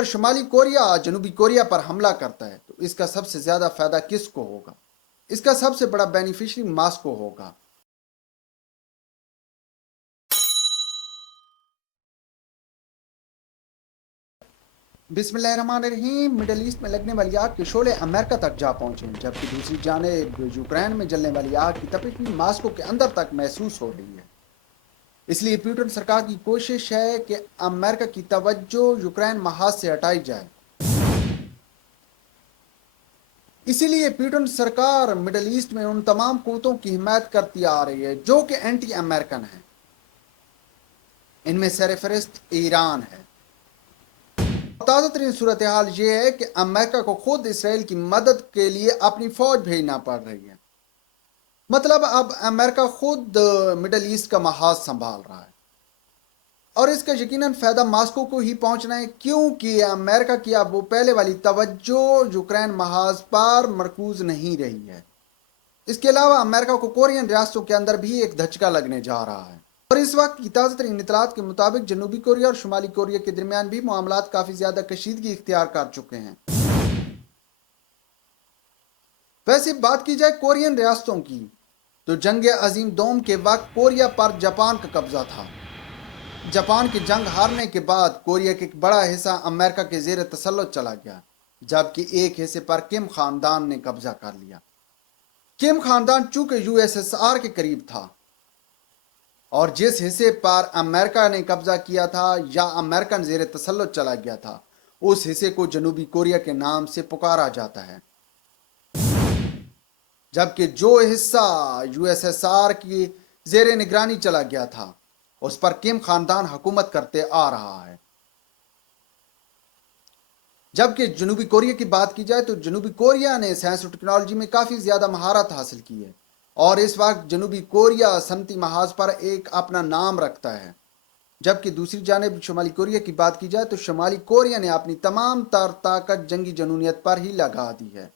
اگر شمالی کوریا جنوبی کوریا پر حملہ کرتا ہے تو اس کا سب سے زیادہ فائدہ کس کو ہوگا؟ اس کا سب سے بڑا بینیفیشری ماسکو ہوگا۔ بسم اللہ الرحمن الرحیم۔ مڈل ایسٹ میں لگنے والی آگ کے شعلے امریکہ تک جا پہنچے ہیں، جبکہ دوسری جانب یوکرین میں جلنے والی آگ کی تپش بھی ماسکو کے اندر تک محسوس ہو رہی ہے۔ اس لیے پیوٹن سرکار کی کوشش ہے کہ امریکہ کی توجہ یوکرین محاذ سے ہٹائی جائے۔ اسی لیے پیوٹن سرکار مڈل ایسٹ میں ان تمام قوتوں کی حمایت کرتی آ رہی ہے جو کہ اینٹی امریکن ہیں۔ ان میں سرفہرست ایران ہے۔ تازہ ترین صورتحال یہ ہے کہ امریکہ کو خود اسرائیل کی مدد کے لیے اپنی فوج بھیجنا پڑ رہی ہے۔ مطلب اب امریکہ خود مڈل ایسٹ کا محاذ سنبھال رہا ہے، اور اس کا یقیناً فائدہ ماسکو کو ہی پہنچنا ہے، کیونکہ امریکہ کی اب وہ پہلے والی توجہ یوکرین محاذ پر مرکوز نہیں رہی ہے۔ اس کے علاوہ امریکہ کو کورین ریاستوں کے اندر بھی ایک دھچکا لگنے جا رہا ہے، اور اس وقت کی تازہ ترین اطلاعات کے مطابق جنوبی کوریا اور شمالی کوریا کے درمیان بھی معاملات کافی زیادہ کشیدگی اختیار کر چکے ہیں۔ ویسے بات کی جائے کورین ریاستوں کی تو جنگ عظیم دوم کے وقت کوریا پر جاپان کا قبضہ تھا۔ جاپان کی جنگ ہارنے کے بعد کوریا کا ایک بڑا حصہ امریکہ کے زیر تسلط چلا گیا، جبکہ ایک حصے پر کم خاندان نے قبضہ کر لیا۔ کم خاندان چونکہ یو ایس ایس آر کے قریب تھا، اور جس حصے پر امریکہ نے قبضہ کیا تھا یا امریکن زیر تسلط چلا گیا تھا، اس حصے کو جنوبی کوریا کے نام سے پکارا جاتا ہے، جبکہ جو حصہ یو ایس ایس آر کی زیر نگرانی چلا گیا تھا اس پر کم خاندان حکومت کرتے آ رہا ہے۔ جبکہ جنوبی کوریا کی بات کی جائے تو جنوبی کوریا نے سائنس اور ٹیکنالوجی میں کافی زیادہ مہارت حاصل کی ہے، اور اس وقت جنوبی کوریا صنعتی محاذ پر ایک اپنا نام رکھتا ہے۔ جبکہ دوسری جانب شمالی کوریا کی بات کی جائے تو شمالی کوریا نے اپنی تمام تر طاقت جنگی جنونیت پر ہی لگا دی ہے۔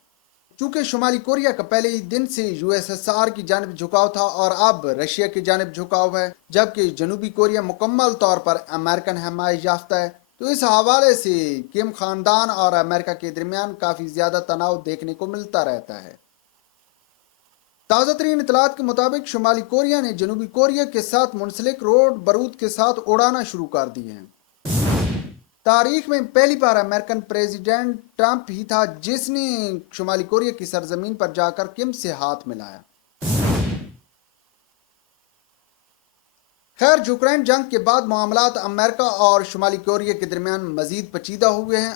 چونکہ شمالی کوریا کا پہلے ہی دن سے یو ایس ایس آر کی جانب جھکاؤ تھا اور اب رشیا کی جانب جھکاؤ ہے، جبکہ جنوبی کوریا مکمل طور پر امریکن حمایت یافتہ ہے، تو اس حوالے سے کم خاندان اور امریکہ کے درمیان کافی زیادہ تناؤ دیکھنے کو ملتا رہتا ہے۔ تازہ ترین اطلاعات کے مطابق شمالی کوریا نے جنوبی کوریا کے ساتھ منسلک روڈ بارود کے ساتھ اڑانا شروع کر دی ہیں۔ تاریخ میں پہلی بار امریکن پریزیڈنٹ ٹرمپ ہی تھا جس نے شمالی کوریا کی سرزمین پر جا کر کم سے ہاتھ ملایا۔ خیر، یوکرین جنگ کے بعد معاملات امریکہ اور شمالی کوریا کے درمیان مزید پیچیدہ ہوئے ہیں،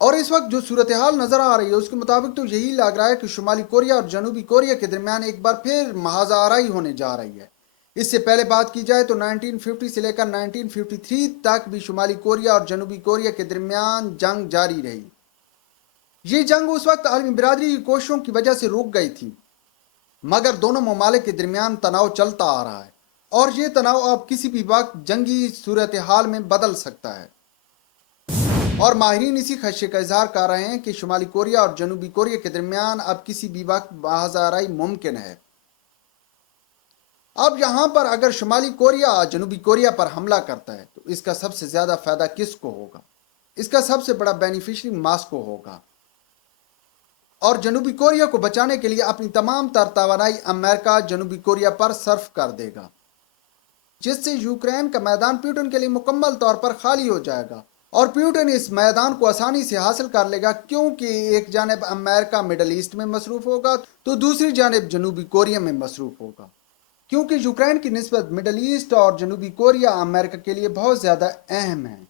اور اس وقت جو صورتحال نظر آ رہی ہے اس کے مطابق تو یہی لگ رہا ہے کہ شمالی کوریا اور جنوبی کوریا کے درمیان ایک بار پھر محاذ آرائی ہونے جا رہی ہے۔ اس سے پہلے بات کی جائے تو 1950 سے لے کر 1953 تک بھی شمالی کوریا اور جنوبی کوریا کے درمیان جنگ جاری رہی۔ یہ جنگ اس وقت عالمی برادری کی کوششوں کی وجہ سے رک گئی تھی، مگر دونوں ممالک کے درمیان تناؤ چلتا آ رہا ہے، اور یہ تناؤ اب کسی بھی وقت جنگی صورتحال میں بدل سکتا ہے، اور ماہرین اسی خدشے کا اظہار کر رہے ہیں کہ شمالی کوریا اور جنوبی کوریا کے درمیان اب کسی بھی وقت محاذ آرائی ممکن ہے۔ اب یہاں پر اگر شمالی کوریا جنوبی کوریا پر حملہ کرتا ہے تو اس کا سب سے زیادہ فائدہ کس کو ہوگا؟ اس کا سب سے بڑا بینیفیشری ماسکو ہوگا، اور جنوبی کوریا کو بچانے کے لیے اپنی تمام تر توانائی امریکہ جنوبی کوریا پر صرف کر دے گا، جس سے یوکرین کا میدان پیوٹن کے لیے مکمل طور پر خالی ہو جائے گا، اور پیوٹن اس میدان کو آسانی سے حاصل کر لے گا، کیونکہ ایک جانب امریکہ مڈل ایسٹ میں مصروف ہوگا تو دوسری جانب جنوبی کوریا میں مصروف ہوگا، کیونکہ یوکرین کی نسبت مڈل ایسٹ اور جنوبی کوریا امریکہ کے لیے بہت زیادہ اہم ہے۔